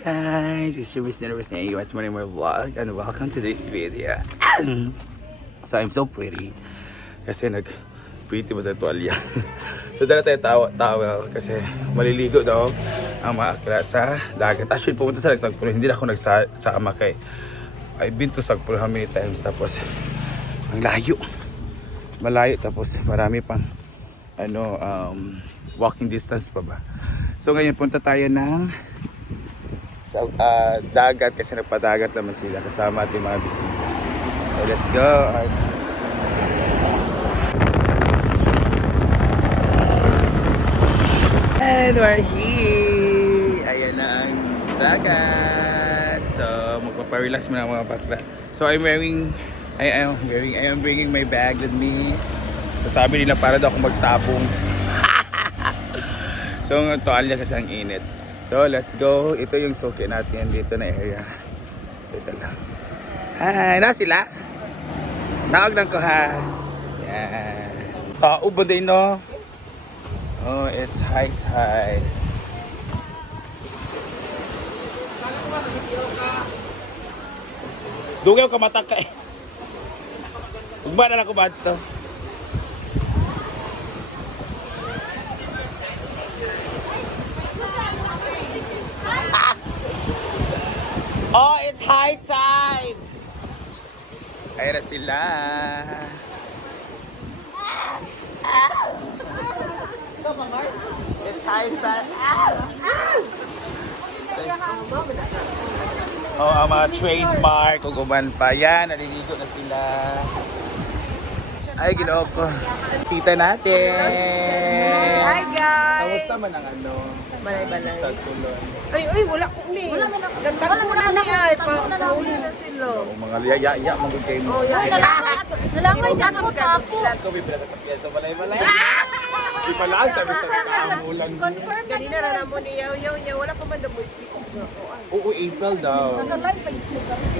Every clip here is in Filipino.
Guys, it's your Mr. Saying what's my name vlog and welcome to this video. So I'm so pretty kasi pretty ba sa tuwalya. So dala tayo towel kasi maliligo daw ang mga akla sa dagat. Actually pumunta sa Sagpuro, hindi na ako nagsama kay I've been to Sagpuro how many times, tapos ang malayo tapos marami pang walking distance pa ba. So ngayon punta tayo ng sa dagat kasi nagpadagat naman sila kasama ating mga bisita. So let's go. And we're here. Ayan na ang dagat. So magpaparelax muna ang mga bakla. So I am bringing my bag with me. So sabi nila para daw ako magsabong. So ang toalya kasi ang init. So let's go. Ito yung suki natin dito na area. Ito lang. Hi! Na sila? Naog ko ha. Yan. Tao ba din no? Oh, it's high tide. Dugaw ka mata ka eh. Ugba na ako ba ito? Oh, it's high tide! Ayan na sila. It's high tide. Oh, ang mga trademark kung guman pa. Yan, naliligo na sila. Ay, ginoo ko. Sita natin. Hi guys! Kamusta man ang Balay-balay. sa tulon? Ay, wala ko ni. Ganda ko na ni ay. Pauli na sila. O mga yaya, mga game mo. Oh, yeah. Nalamay siya ako sa apo. Ikaw may pala sa piyesa, balay-balay. Di pala, sabi sa kaamulan mo. Ganina na naman ni Yaw niya. Wala pa man na mo fix na. Oo, April daw.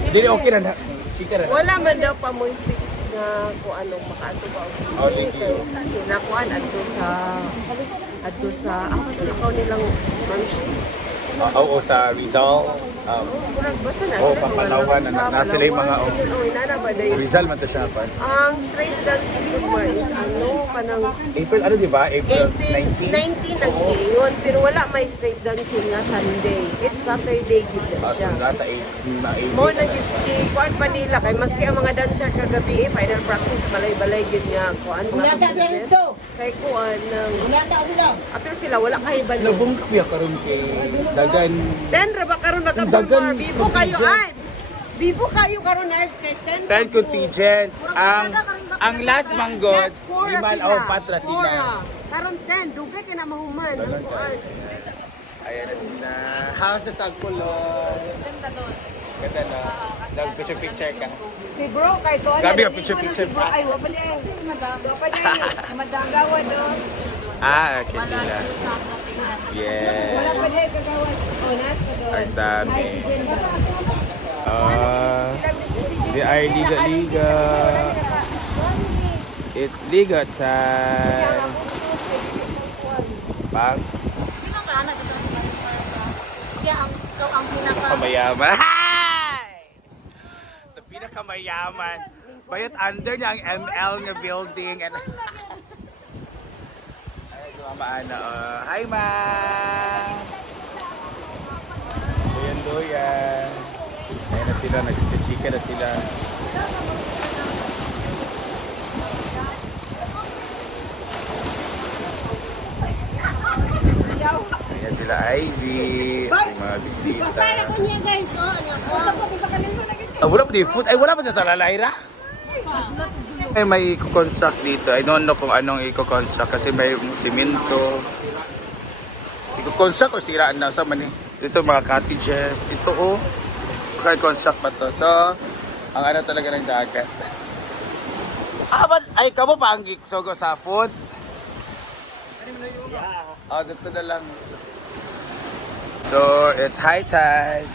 Hindi, okay na. Chika na. Wala man daw pa mo fix na kung anong makaato ba. Oh, thank you. Nakuan adto sa ako tulakaw nilang mamshi. Oo, sa Rizal. Basta na Oo, Papalawan. Nasa sila yung mga Rizal man ta siya pa. ang straight dancing food mo is kanang April, ano di ba? April 19 19? nag-iyon, pero wala may straight dancing nga Sunday. It's Saturday gid siya. Nasa 8 na Mo 8. na kuan pa nila kay maski ang mga dancer kagabi final practice balay-balay gid nga kuan. Kay kuan ng apil sila wala kay balo. Labong kapiya karon kay Dagan. Then ra ba karon nagka-perform bibo kayo ay. Bibo kayo karon ay kay 10 contingents. Ang last manggod, liman o patra sila. Karon 10 dugay kay na mahuman ang kuan. Ayan na sila. How's the Sagpulon? Ganda na. Nag-picture ka. Si bro kay kuan. Grabe ang picture Bro ay wa pa di ay si madam. Wa pa di madam gawad do. Okay sila. Yeah. Wala pa di kagawad. Oh nas pa do. Ang dami. They are liga. It's liga time. Pang Siya ang pinakamayaman. The pinakamayaman. Bayot under niya ang ML nga building. And ay, dumaan na. Hi, ma! Duyan. Ayan na sila, nagchika na sila. Ayan sila, Ivy. Yung mga bisita. Pasara ko niya guys. Oh, Wala pa di food. Ay, wala pa dyan sa Lalayra? May i-construct dito. I don't know kung anong i-construct kasi may simento. I-construct o siraan na sa mani. Dito mga cottages. Ito construct pa to. So, ang ano talaga ng dagat. Ay, kamo pa ang giksogo sa food? Yeah. Dito na lang. So, it's high tide.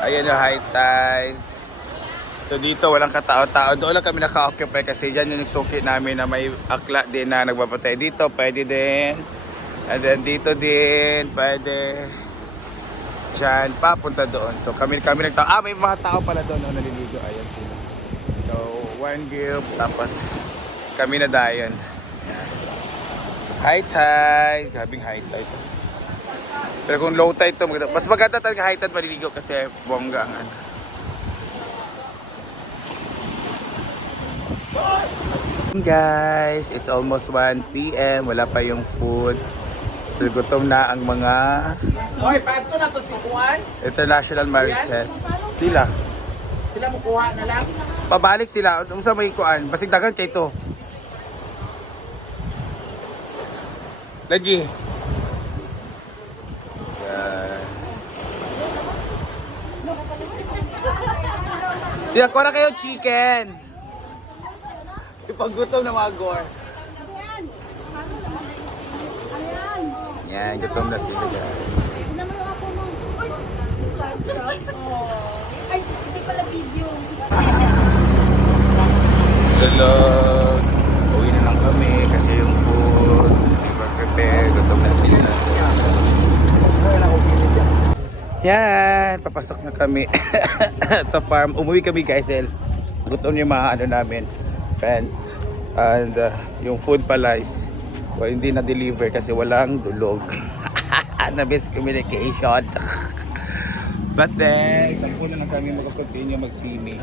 Ayan yung high tide. So dito walang katao-tao. Doon lang kami naka-occupy kasi dyan yung suki namin na may akla din na nagbabantay. Dito pwede din. And then dito din pwede. dyan, papunta doon. So kami nagtao. May mga tao pala doon na naliligo. Ayan sila. So, one group, tapos kami na dayon. High tide. Grabing high tide. Pero kung low tide to, mas maganda talaga high tide maliligo kasi bongga ang ano. Guys, it's almost 1 p.m. Wala pa yung food. So, gutom na ang mga Hoy, pato na to si Juan. International Marites. Sila. Sila mo kuha na lang. Pabalik sila. Kung sa may kuan, basig dagan kay to. Lagi. Yan. Sila ko na kayo chicken. Ipaggutom na mga gore. Yan, gutom na sila guys. Ay, hindi pala video. Hello. Uwi na lang kami kasi yung food prepare, gutom na sila. Yan, papasok na kami sa farm. Umuwi kami guys dahil gutom yung mga ano namin, friend. And yung food pala is hindi na-deliver kasi walang dulog. Na miscommunication. But then, sampu na kami mag-continue mag-swimming.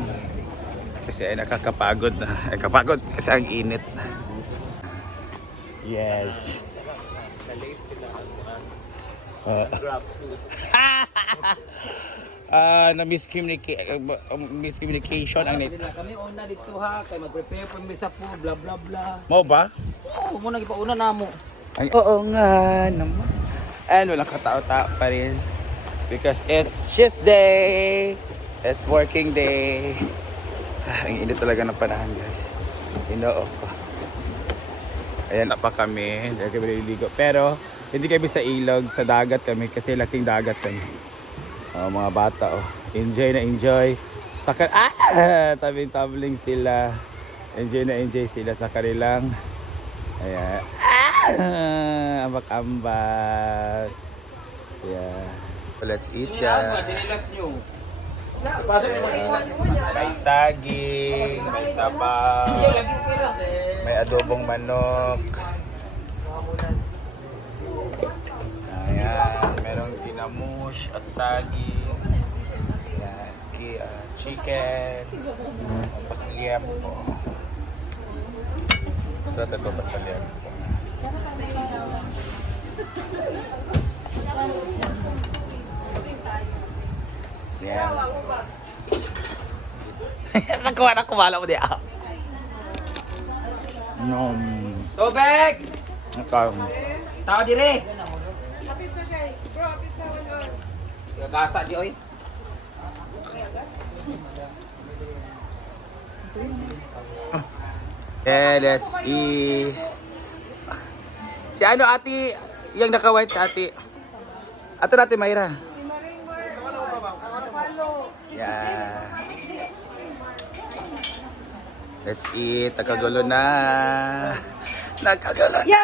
Kasi ay nakakapagod na. Ay kapagod kasi ang init. Yes. Miscommunication ang net. Kami una dito ha, kay mag-prepare pa mi sa food, bla bla bla. Mo ba? Oo, muna gipauna namo. Ay, oo nga naman. And walang katao-tao pa rin. Because it's Tuesday. It's working day. Ang init talaga ng panahon guys. Inoo pa. Ayan na pa kami. Hindi kami naliligo. Pero hindi kami sa ilog. Sa dagat kami. Kasi laking dagat kami. Mga bata enjoy na enjoy. Tabing-tabling sila. Enjoy na enjoy sila sa kanilang. Ayan. Ambak-ambak. Yeah. So, let's eat guys. Sinilas nyo. May saging, may sabaw, may adobong manok. Ayan, merong ginamush at saging. Ayan, chicken. Pasaliyem po. Sarap ito pasaliyem po. Ayan. Nagkuha na kumala mo diya. Tubig! Nakam. Tao dire. Gagasa di oy. Yeah, let's eat. Si ano ate, yung naka-white ate. Ato natin Mayra. Yeah. Let's eat. Nakagulo na. Nakagulo na.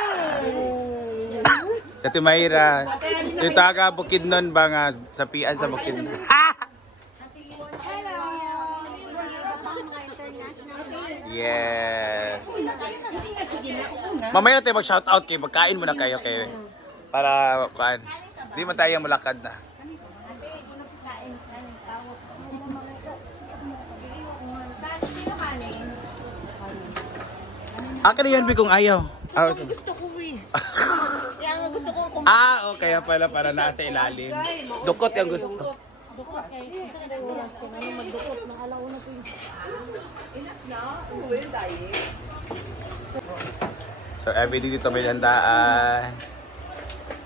Sa Timayra. Yung taga Bukidnon ba nga? Sapian sa Bukidnon. Yes. Mamaya tayo mag-shoutout kayo. Magkain muna kayo kayo. Para, di man tayo malakad na. Akin na yan, kung ayaw. Gusto ko eh. Kaya nga gusto ko kung Kaya pala para nasa ilalim. Dukot yung gusto. dukot kay isa na yung oras ko ngayon magdukot ng alauna po yun. So everyday dito may handaan.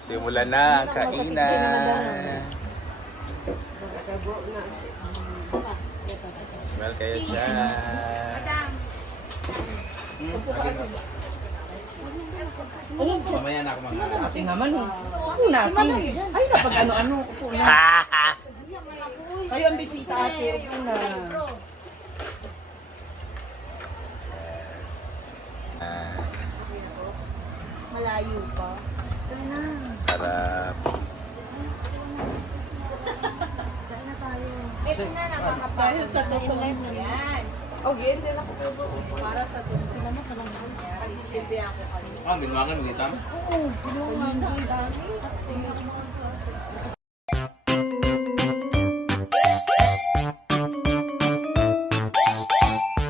Simula na ang kainan. Smell kayo dyan. Mamaya na ako mga. Ate naman eh. Ano natin? Ay, napag ano-ano. Upo na. Kayo ang bisita ate. Upo na. Malayo pa. Sarap. kasi. Tayo sa totoo. Yan. Oh, yan din ako. Para sa totoo. Sila mo palang Kasi silbi ako kanina. Minwangan mo kita. Oo, tulungan. Ang dami.